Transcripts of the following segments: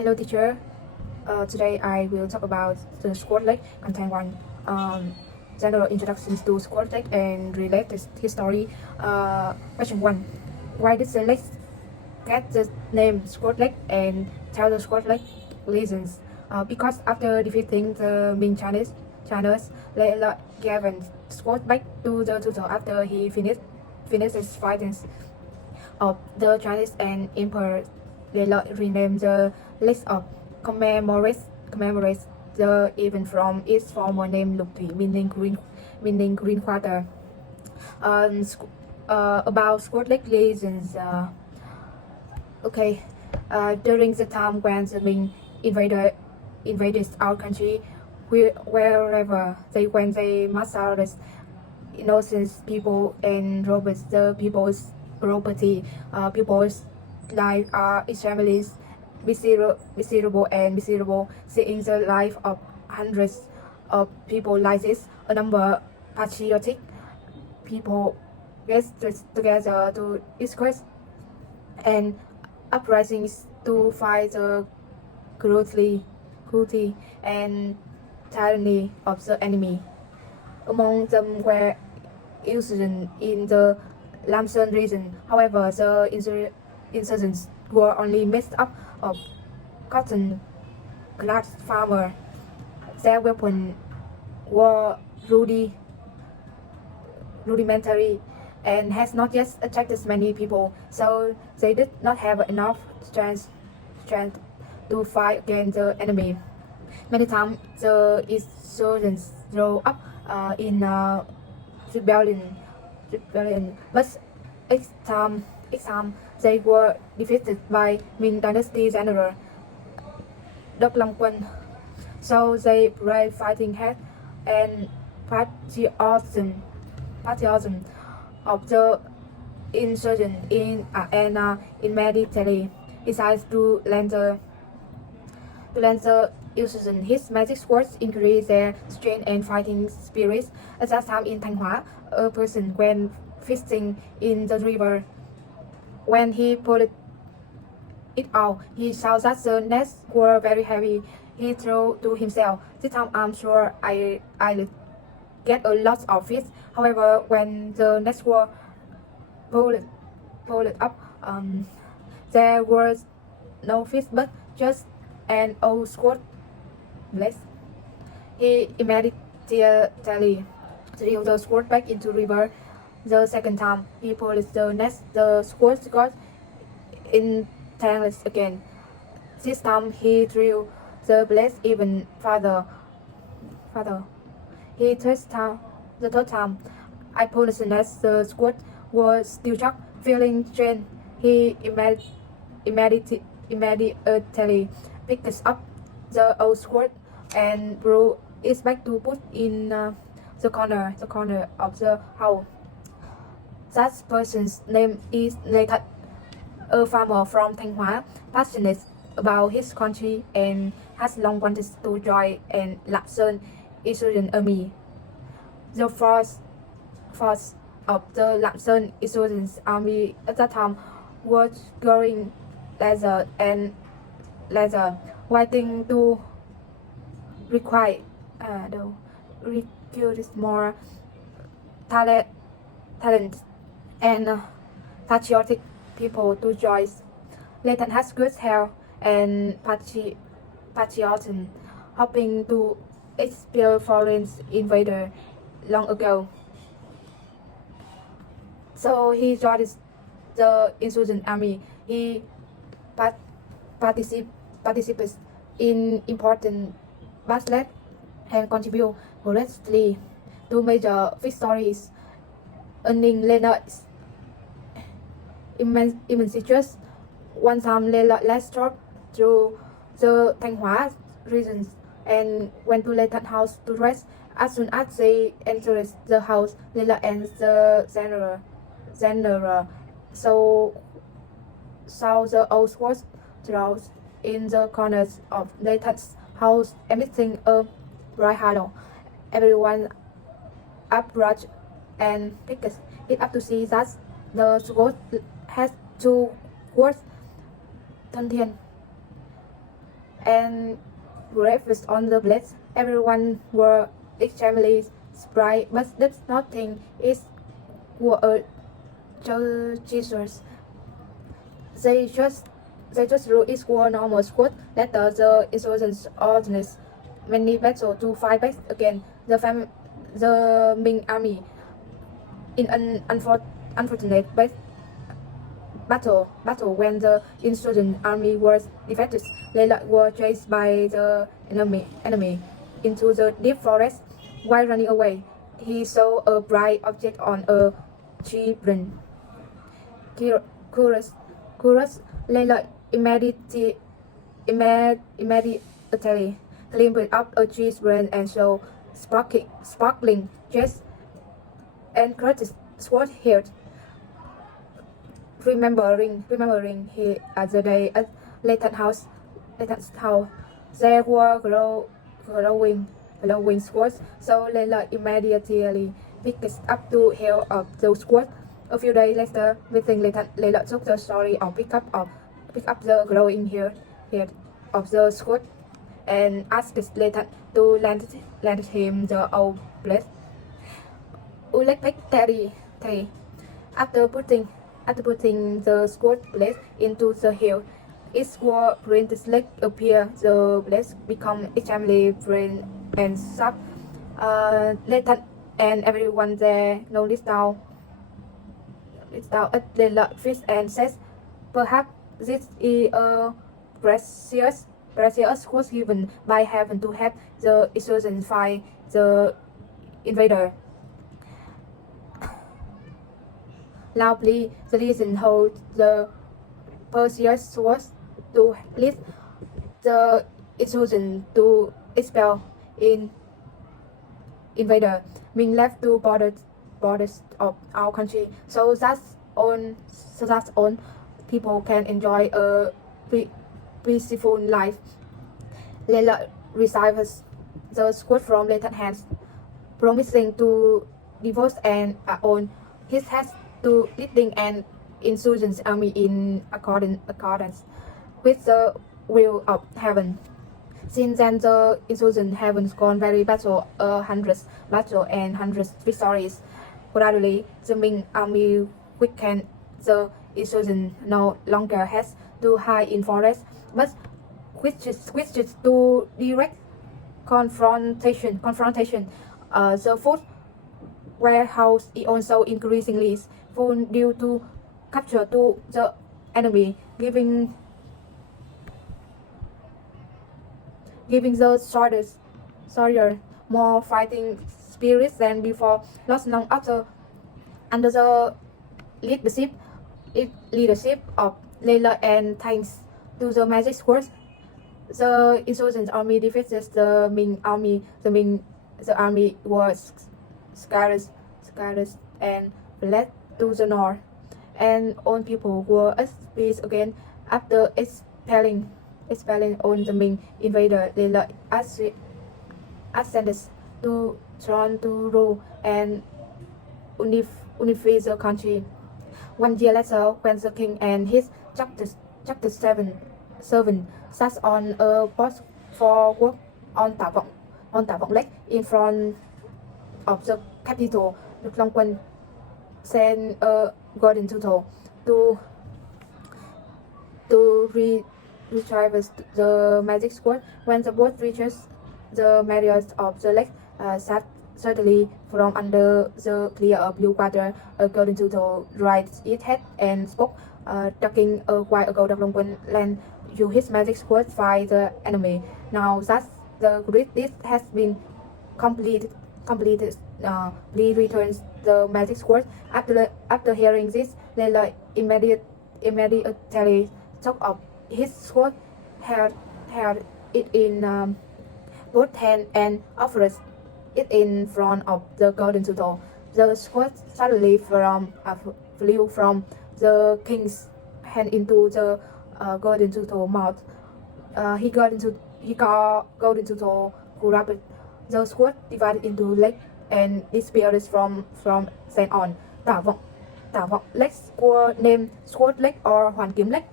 Hello teacher. Today I will talk about the squad leg content one. General introductions to squad leg and related history. Question 1. Why did the leg get the name squad leg and tell the squad leg reasons? Because after defeating the Ming Chinese, Leila Gavin squad back to the tutor after he finished his fightings of the Chinese and Emperor. They renamed the list of commemorates the event from its former name Lukti, meaning green quarter. About squad leg legends. During the time when the Ming invaded our country, wherever they went, they massacred innocent people and robbed the people's property. People's lives are extremely miserable. Seeing the life of hundreds of people like this, a number patriotic people get together to discuss and uprisings to fight the cruelty and tyranny of the enemy. Among them were insurgents in the Lamson region. However, the insurgents were only made up of cotton-clad farmers. Their weapons were rudimentary and has not yet attracted many people, so they did not have enough strength to fight against the enemy. Many times the insurgents rose up in rebellion, but each time they were defeated by Ming Dynasty General Đốc Long Quân. So they brave fighting head and patriotism of the insurgent immediately decides to land the insurgent. His magic swords increase their strength and fighting spirits. At that time in Thanh Hóa, a person went fishing in the river. When he pulled it out, he saw that the nets were very heavy. He thought to himself, "This time I'm sure I'll get a lot of fish." However, when the nets were pulled up, there was no fish but just an old squid. He immediately threw the squid back into the river. The second time he pulled the net, the squid got entangled again. This time he threw the blade even farther. The third time I pulled the net, the squid was still stuck. Feeling strained, he immediately picked up the old squid and brought it back to put in the corner of the house. That person's name is Lê Thật, a farmer from Thanh Hóa, passionate about his country and has long wanted to join an Lapsang insurgent army. The force of the Lapsang insurgent army at that time was growing larger and larger, waiting to recruit more talent and patriotic people to join. Leighton has good health and patriotism, hoping to expel foreign invader long ago. So he joined the insurgent army. He participates in important battles and contribute greatly to major victories, earning Leonard's immense interest. One time Leonard led troops through the Thanh Hóa regions and went to Leonard's house to rest. As soon as they entered the house, Leonard and the general saw the old swords thrown in the corners of Leonard's house, emitting a bright halo. Everyone uprushed and picked it up to see that the sword had two words, Thân Thiên. and breakfast on the blades. Everyone were extremely surprised, but that's nothing. It was a Jesus. They just they just rule each war normal squad. Later the insurgents organized many battles to fight back again the Ming army. In an unfortunate battle when the insurgent army was defeated, they were chased by the enemy into the deep forest. While running away, he saw a bright object on a tree branch. Curious, Layla immediately climbed up a tree branch and saw sparkling jets and crutches sword hilt. Remembering he at the day at Leighton's house, there were glowing swords, so Layla immediately picked up to help of those swords. A few days later, visiting Layla took the story of pick up the glowing head of the sword and asked Layton to lend him the old blade. Ulek Terry. After putting the sword blade into the hilt, its war printed leg appear. The blades become extremely brilliant and sharp. Layton and everyone there noticed down at the fish and says, perhaps this is a precious was given by heaven to help the insurgents fight the invader. Loudly, the legend holds the precious swords to lead the insurgents to expel invader, being left to borders of our country, so that all people can enjoy a peaceful life. Layla receives the sword from Layton's hands, promising to divorce and own his head to leading an insurgent army in accordance with the will of heaven. Since then, the insurgent have gone very hundreds battle and hundreds victories. Gradually, the Ming army weakened. The insurgent no longer has to hide in forests, but switches to direct confrontation. The food warehouse is also increasingly full due to capture to the enemy, giving the soldier more fighting spirits than before. Not long after, under the leadership of Layla and thanks to the magic sword, the insurgent army defeated the Ming army. The army was scattered and fled to the north, and all people were at peace again after expelling on the Ming invader. Layla ascended to throne to rule and unify the country. 1 year later, when the king and his chapter 7 servant sat on a post for work on Tả Vọng Lake in front of the capital, the Long Quân sent a golden turtle to retrieve the magic sword. When the boat reaches the middle of the lake, suddenly from under the clear blue water, a golden turtle raised its head and spoke, talking a while ago the Long Quân land used his magic sword to fight the enemy. Now that the great deed has been completed, please returns the magic sword. After hearing this, Layla immediately took up his sword, held it in both hands and offered it in front of the golden turtle. The sword suddenly flew from the king's hand into the golden turtle mouth. He got golden turtle grabbed the sword, divided into legs and disappeared from then on. Tả Vọng legs were named sword leg or Hoàn Kiếm leg.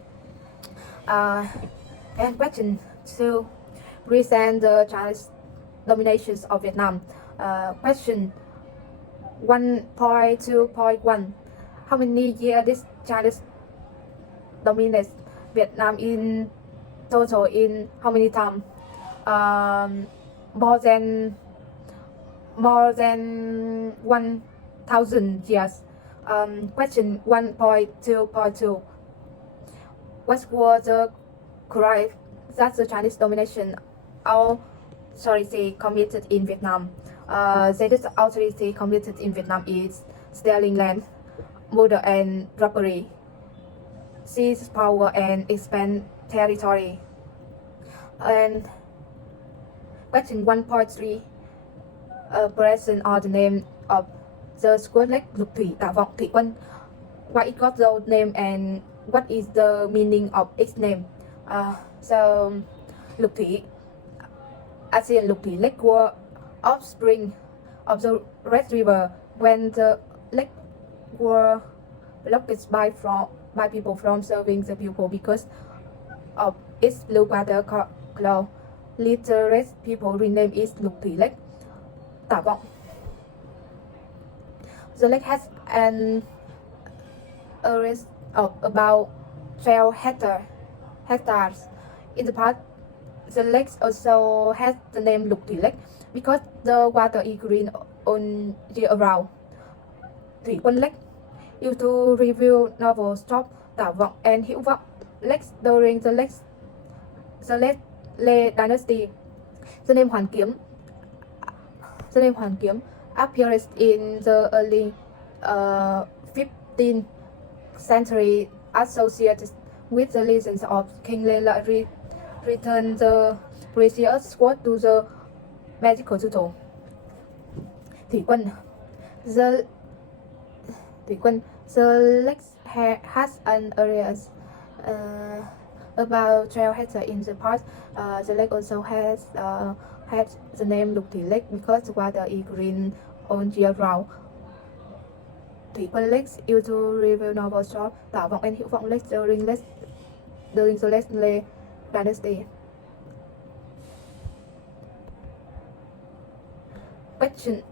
And question 2. Present the Chinese dominations of Vietnam. Question 1.2.1. How many years this Chinese dominates Vietnam in total in how many times? More than 1,000 years. Question 1.2.2. What was the crime that the Chinese domination authority committed in Vietnam? This authority committed in Vietnam is stealing land, murder and robbery, seize power and expand territory. And question 1.3. Present or the name of the squad lake Lục Thủy Tả Vọng Thủy Quân. Why it got the name and what is the meaning of its name? So Lục Thủy, Asian Lục Thủy Lake were offspring of the Red River when the lake were blocked by people from serving the people because of its blue water color. Literate people renamed it Lục Thủy Lake Tả Vọng. The lake has an area of about 12 hectares. In the past, the lake also has the name Lục Thủy Lake because the water is green all year around. Thủy Quân Lake used to review novels Stop, Tả Vọng and Hữu Vọng lakes during the Lê Dynasty. The name Hoàn Kiếm appears in the early 15th century associated with the legends of King Lela returned the precious sword to the magical turtle. Thủy Quân. The lake has an area about 12 hectares in the past. The lake also has the name Lục Thủy Lake because the water is green all year round. Thủy Quân Lakes used to reveal novel shop Tả Vọng and Hữu Vọng Lakes during the Lê Dynasty. Question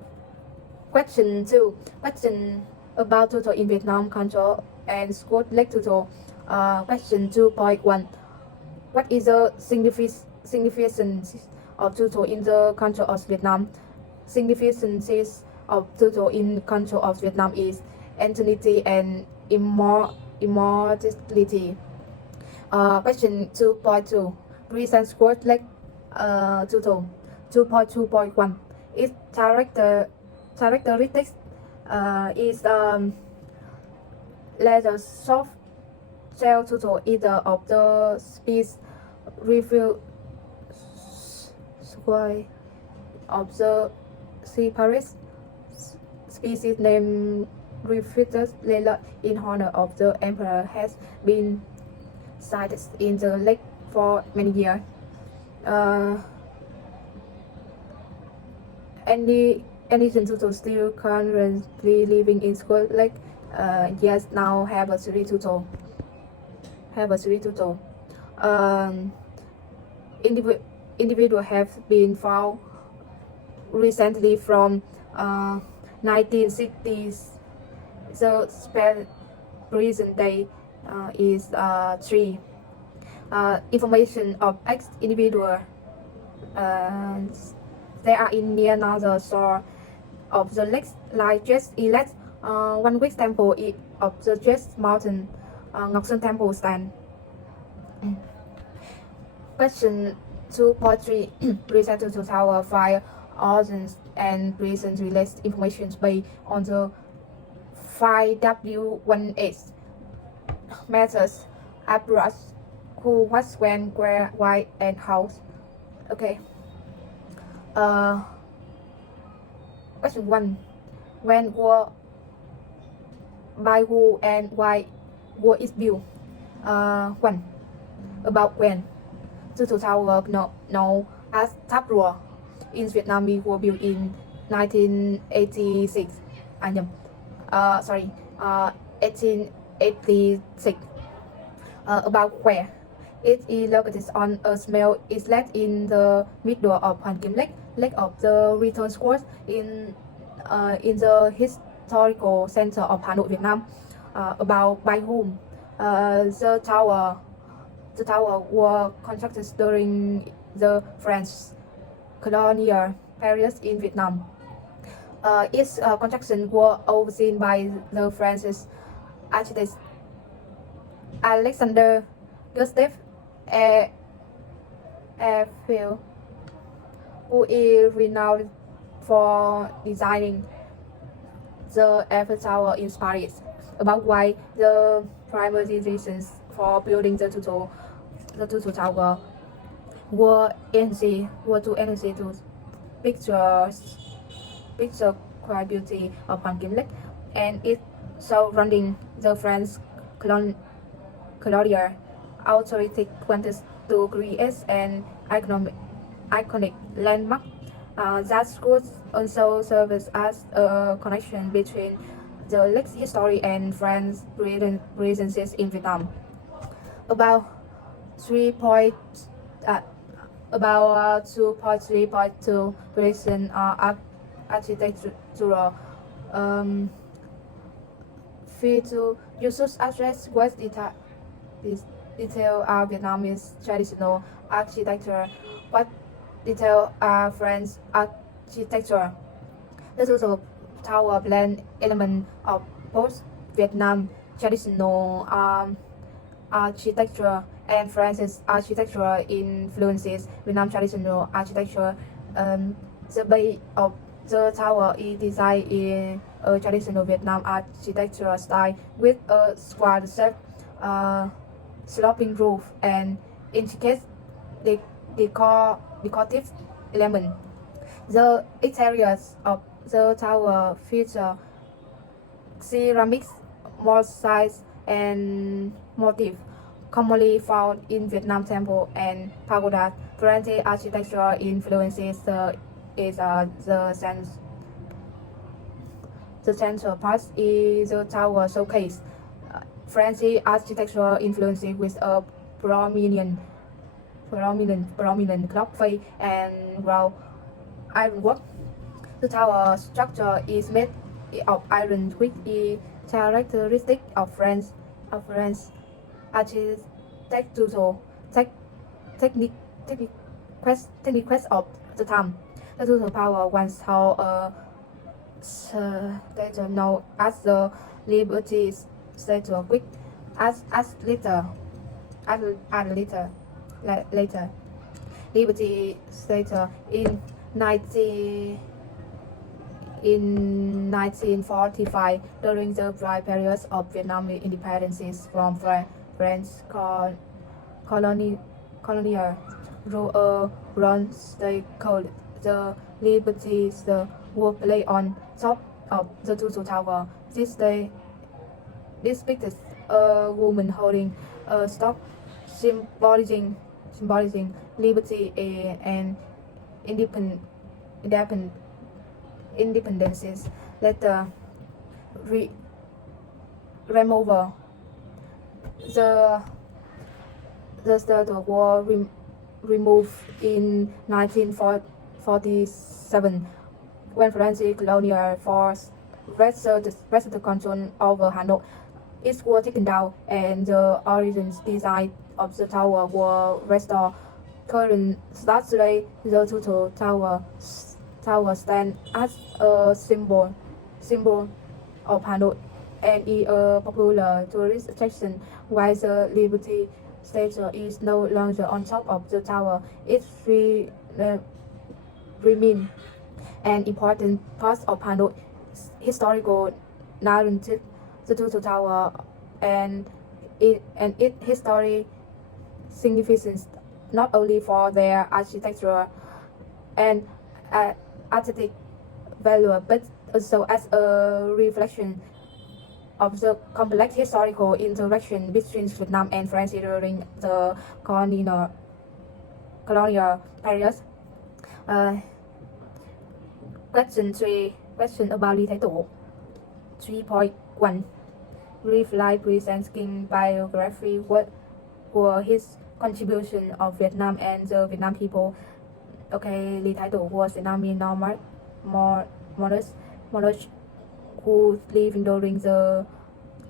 2. Question about total in Vietnam control and squad lake total. Question 2.1. What is the significance of total in the control of Vietnam? Significance of total in control of Vietnam is eternity and immortality. Question 2.2. Present squad lake total. 2.2.1. Its characteristics is leather soft shell total either of the species review square of the separate species named reflected Lela in honor of the emperor has been sighted in the lake for many years. Any turtle still currently living in Squid Lake yes now have a three turtle. Individual have been found recently from 1960s. The present day is 3. Information of X individual. They are in near another shore of the lake, like just elect 1 week temple of the Just Mountain, Ngọc Sơn Temple stand. Question 2.3. Present to tower fire origins and present related information based on the 5W1H methods approach who, what, when, where, why, and how. Okay. Question 1. When war, by who, and why war is built? 1. About when. The tower known as Tháp Rùa in Vietnam was built in 1986. 1886. About where. It is located on a small islet in the middle of Hoàn Kiếm Lake, lake of the Return Square in the historical center of Hà Nội, Vietnam. About by whom the tower was constructed during the French colonial period in Vietnam. Its construction was overseen by the French architect Alexander Gustave Eiffel, who is renowned for designing the Eiffel Tower in Paris. About why the primary reasons for building the two tower were to enhance to picture quite beauty of Hoàn Kiếm Lake and its surrounding. The French colonial authority wanted to create an iconic landmark that could also serve as a connection between the lake's history and France's presence in Vietnam. About 2.3.2 relation architectural feature uses address what detail are Vietnamese traditional architecture, what detail are French architecture. The total tower blend element of both Vietnam traditional architecture and France's architecture influences Vietnam traditional architecture. The base of the tower is designed in a traditional Vietnam architectural style with a square shape, sloping roof, and intricate decorative element. The exteriors of the tower feature ceramics, mosaics, and motifs commonly found in Vietnam temple and pagoda. French architectural influences the central part is the tower showcase. French architectural influence with a prominent clock face and ground ironwork. The tower structure is made of iron, which is characteristic of French architectural techniques of the time. The total power once held a statue known as the Liberty statue, which later Liberty statue in 1945 during the bright period of Vietnam independence from French colonial rule. Bronze they called the Liberty the was placed on top of the two tower. This day depicted a woman holding a stock symbolizing liberty and independences. Later removal. The statue was removed in 1947 when French colonial force wrested control over Hanoi. It was taken down and the original design of the tower was restored. Currently, the total tower stands as a symbol of Hanoi and is a popular tourist attraction. While the Liberty statue is no longer on top of the tower, it remains an important part of Hanoi historical narrative. The total tower and its history significance not only for their architectural and aesthetic value, but also as a reflection of the complex historical interaction between Vietnam and France during the colonial period. Question 3. Question about Lý Thái Tổ. 3.1. Brief life presents King biography. What were his contribution of Vietnam and the Vietnam people. Okay, the title was Vietnamese monarchs who lived during the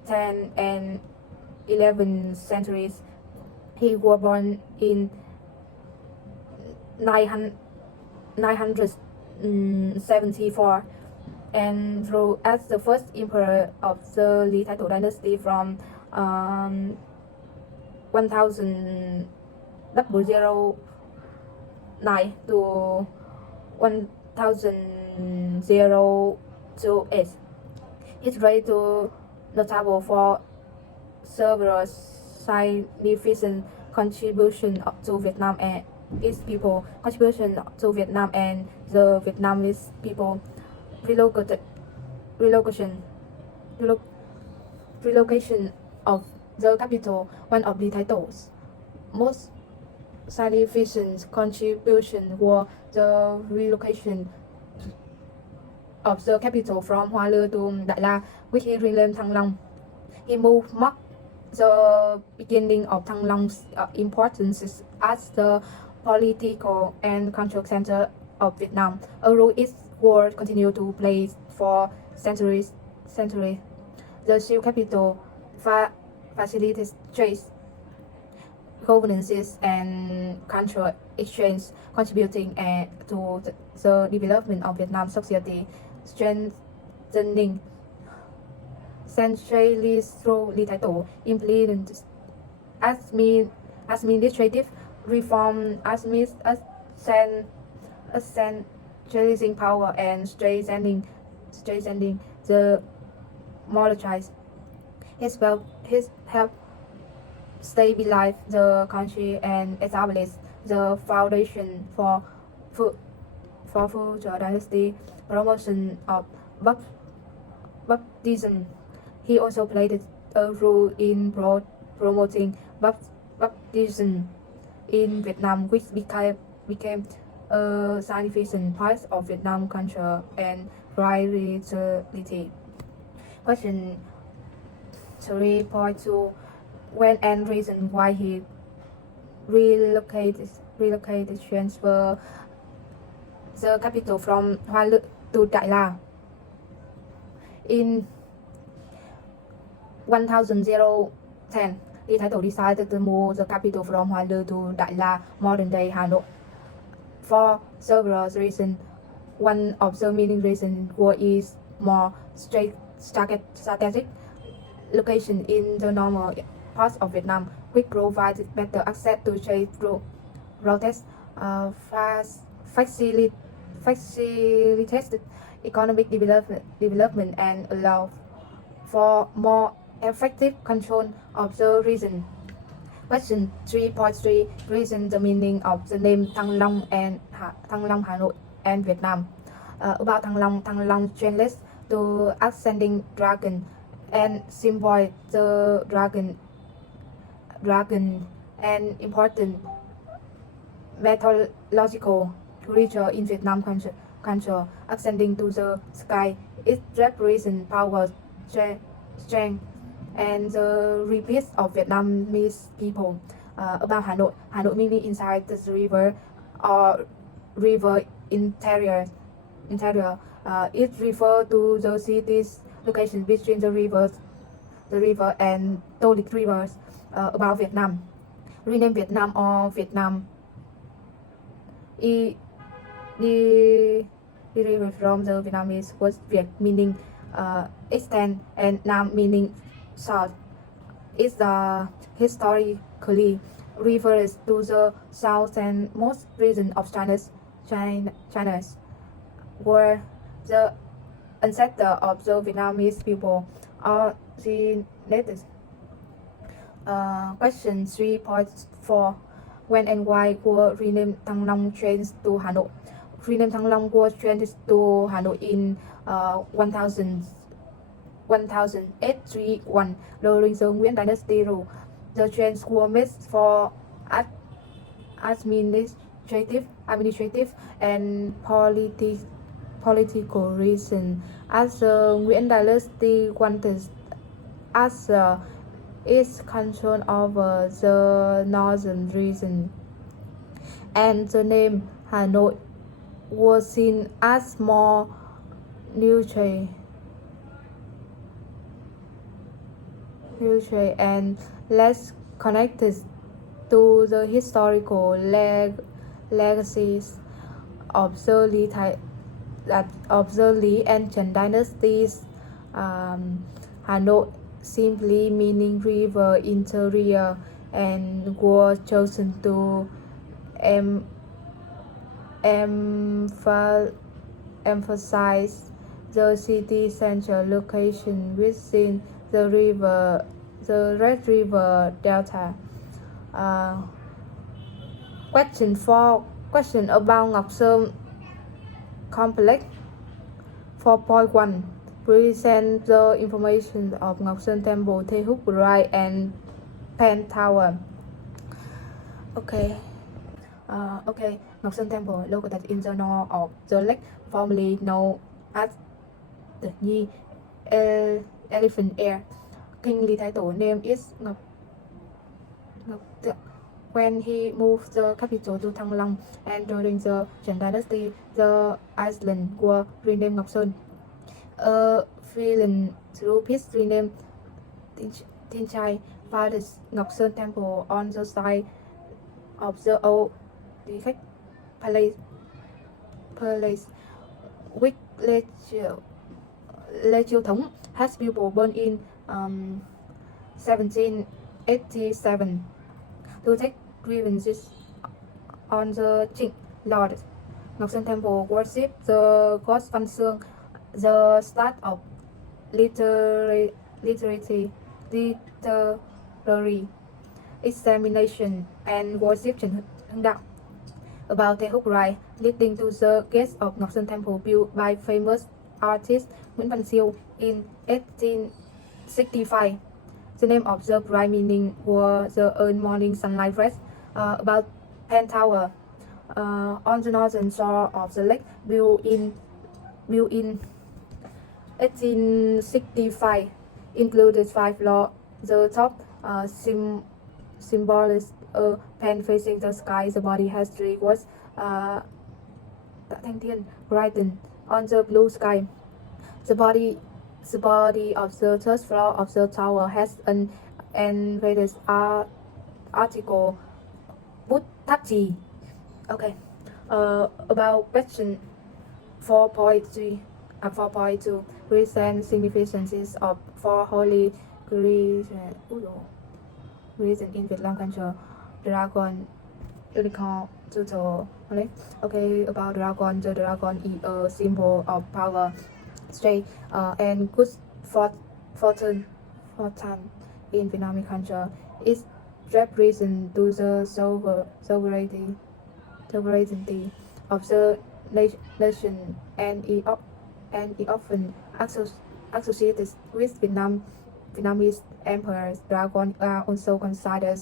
10th and 11th centuries. He was born in 974 and ruled as the first emperor of the Lý Thái Tổ dynasty from 1009 to 1008. His reign was notable for several significant contributions to Vietnam and its people. Contribution to Vietnam and the Vietnamese people. Relocation of the capital, one of the titles. Most significant contribution was the relocation of the capital from Hoa Lư to Đại La, which he renamed Thăng Long. He marked the beginning of Thăng Long's importance as the political and cultural center of Vietnam, a role its world continued to play for centuries. The Siêu capital facilitates trade, governance, and cultural exchange, contributing to the development of Vietnam society, strengthening centrally through Lý Thái Tổ, implemented administrative reform, centralizing power, and strengthening the monarchies. His help stabilize the country and establish the foundation for future dynasty. Promotion of baptism. He also played a role in promoting baptism in Vietnam, which became a significant part of Vietnam culture and spirituality. Question 3.2. When and reason why he relocated transfer the capital from Hoa Lư to Đại La. In 1010, Lý Thái Tổ decided to move the capital from Hoa Lư to Đại La, modern-day Hà Nội, for several reasons. One of the main reasons was its more strategic location in the normal parts of Vietnam, which provided better access to trade routes, facilitated economic development, and allowed for more effective control of the region. Question 3.3. Reason the meaning of the name Thăng Long and Thăng Long, Hà Nội and Vietnam. About Thăng Long translates to ascending dragon and symbolize the dragon, an important mythological creature in Vietnam culture. Ascending to the sky, it represents power, strength, and the rebirth of Vietnamese people. About Hà Nội meaning inside the river or river interior. It refers to the city's location between the river and Tolic rivers. About Vietnam, rename Vietnam or Vietnam. Derived from the Vietnamese word Việt meaning extend and Nam meaning south. It's historically refers to the southernmost region of China, where the ancestors of the Vietnamese people originated. Question 3.4. When and why was renamed Thăng Long changed to Hà Nội? Renamed Thăng Long was changed to Hà Nội in 1831 during the Nguyễn Dynasty rule. The change was made for administrative and political reasons, as the Nguyễn Dynasty wanted as its control over the northern region, and the name Hanoi was seen as more neutral and less connected to the historical legacies of the ancient dynasties. Hanoi simply meaning river interior and was chosen to em- emphasize the city's central location within the Red River Delta. Uh, question about Ngọc Sơn complex 4.1 present the information of Ngọc Sơn Temple, Taehuk Rai and Pen Tower. Okay. Ngọc Sơn Temple located in the north of the lake, formerly known as the Nhi Elephant Air. Kingly title name is Ngọc Tượng. When he moved the capital to Thăng Long, and during the Trần Dynasty, the island was renamed Ngọc Sơn. A philanthropist renamed Tin Chai founded Ngọc Sơn Temple on the site of the old palace which Lê Chiêu Thống has people born in 1787 to take revenge on the Trịnh Lord. Ngọc Sơn Temple worship the god Văn Xương, the start of literary examination and worship Trần Hưng Đạo. About Taehuk Rai, leading to the gates of Ngọc Sơn Temple built by famous artist Nguyễn Văn Siêu in 1865. The name of the prime meaning was the early morning sunlight rest. About Pen Tower, on the northern shore of the lake, built in 1865, included 5 floors. The top symbolizes a pen facing the sky. The body has 3 words, written on the blue sky. The body of the third floor of the tower has an engraven article Bút Tháp Trì. Okay. About question 4.3 4.2 recent significances of 4 holy regions in Vietnam culture: dragon, unicorn, turtle. Okay, about dragon, the dragon is a symbol of power, strength, and good fortune in Vietnamese culture. It represents to the sovereignty of the nation, and it often associated with Vietnamese emperors. Dragons are also considered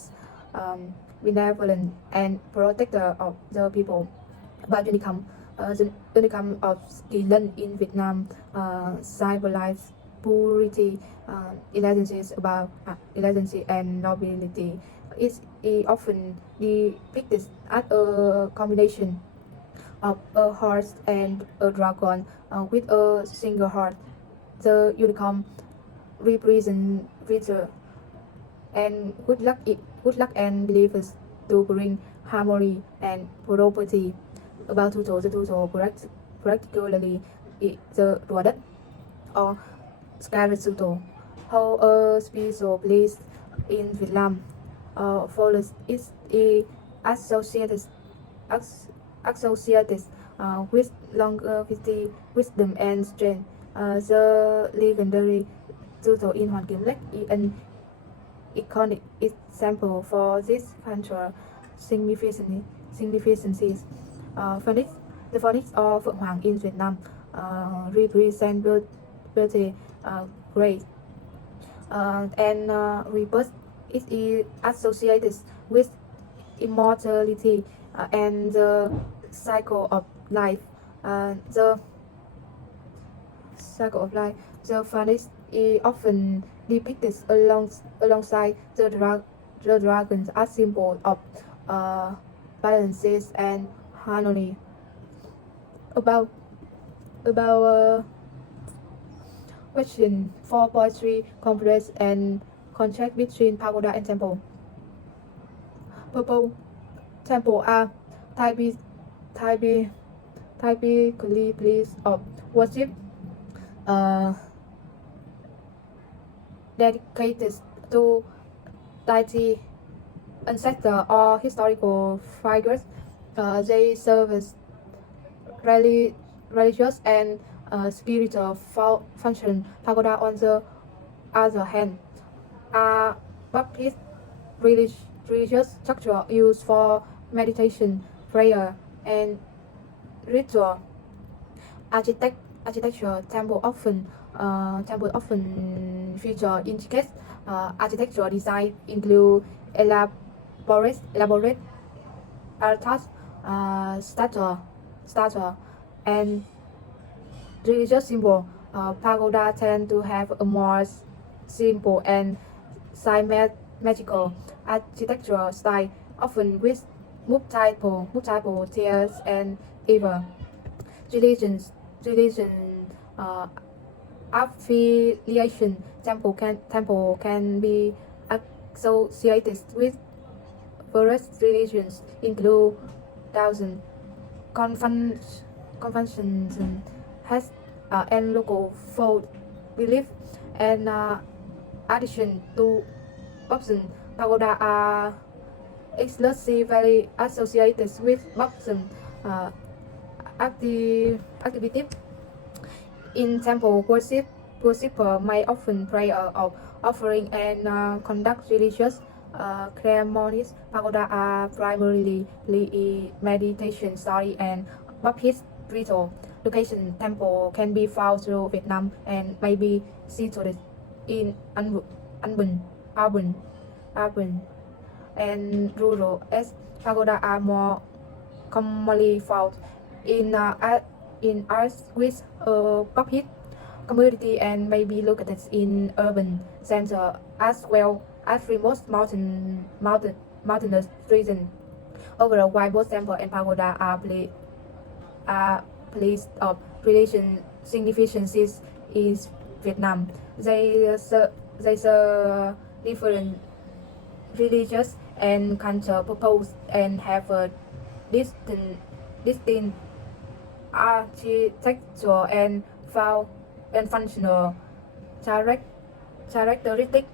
benevolent and protector of the people. About Unicum, the Unicum of Kỳ Lân in Vietnam symbolizes purity, elegancy and nobility. It is often depicted as a combination of a horse and a dragon with a single heart. The unicorn represents riches and good luck and beliefs to bring harmony and prosperity. About turtle, the turtle particularly the rùa đất or scarlet turtle hold a special place in Vietnam. Follows is associated with longevity, wisdom, and strength. The legendary turtle in Hoàn Kiếm Lake is an iconic example for this cultural significances. The phoenix of Phượng Hoàng in Vietnam represent beauty, grace, and rebirth. It is associated with immortality and the cycle of life. The phoenix is often depicted alongside the dragons as symbol of balances and harmony. About question 4.3 complex and contrast between pagoda and temple. Purple temple are typically place of worship dedicated to deity, ancestor, or historical figures. They serve as religious and spiritual function. Pagoda, on the other hand, are Baptist religious structure used for meditation, prayer, and ritual. Architecture temple often feature intricate architectural design, include elaborate altars, statue, and religious symbol. Pagoda tend to have a more simple and symmetrical architectural style, often with multiple tiers and even religion affiliation. Temple can be associated with various religions, include Taoism, Confucianism, has and local folk belief, and addition to Buddhism. Pagoda are exclusively associated with Buddhism activity. In temple worship, worshipper may often pray of offering and conduct religious ceremonies. Pagoda are primarily meditation, study, and Baptist ritual. Location temple can be found throughout Vietnam and may be situated in urban and rural as pagoda are more commonly found in areas with Baptist community and may be located in urban center as well as remote mountainous region. Overall, while both temple and pagoda are place of religion significances in Vietnam, they serve different religious and cultural purpose and have a distinct architectural and functional characteristic.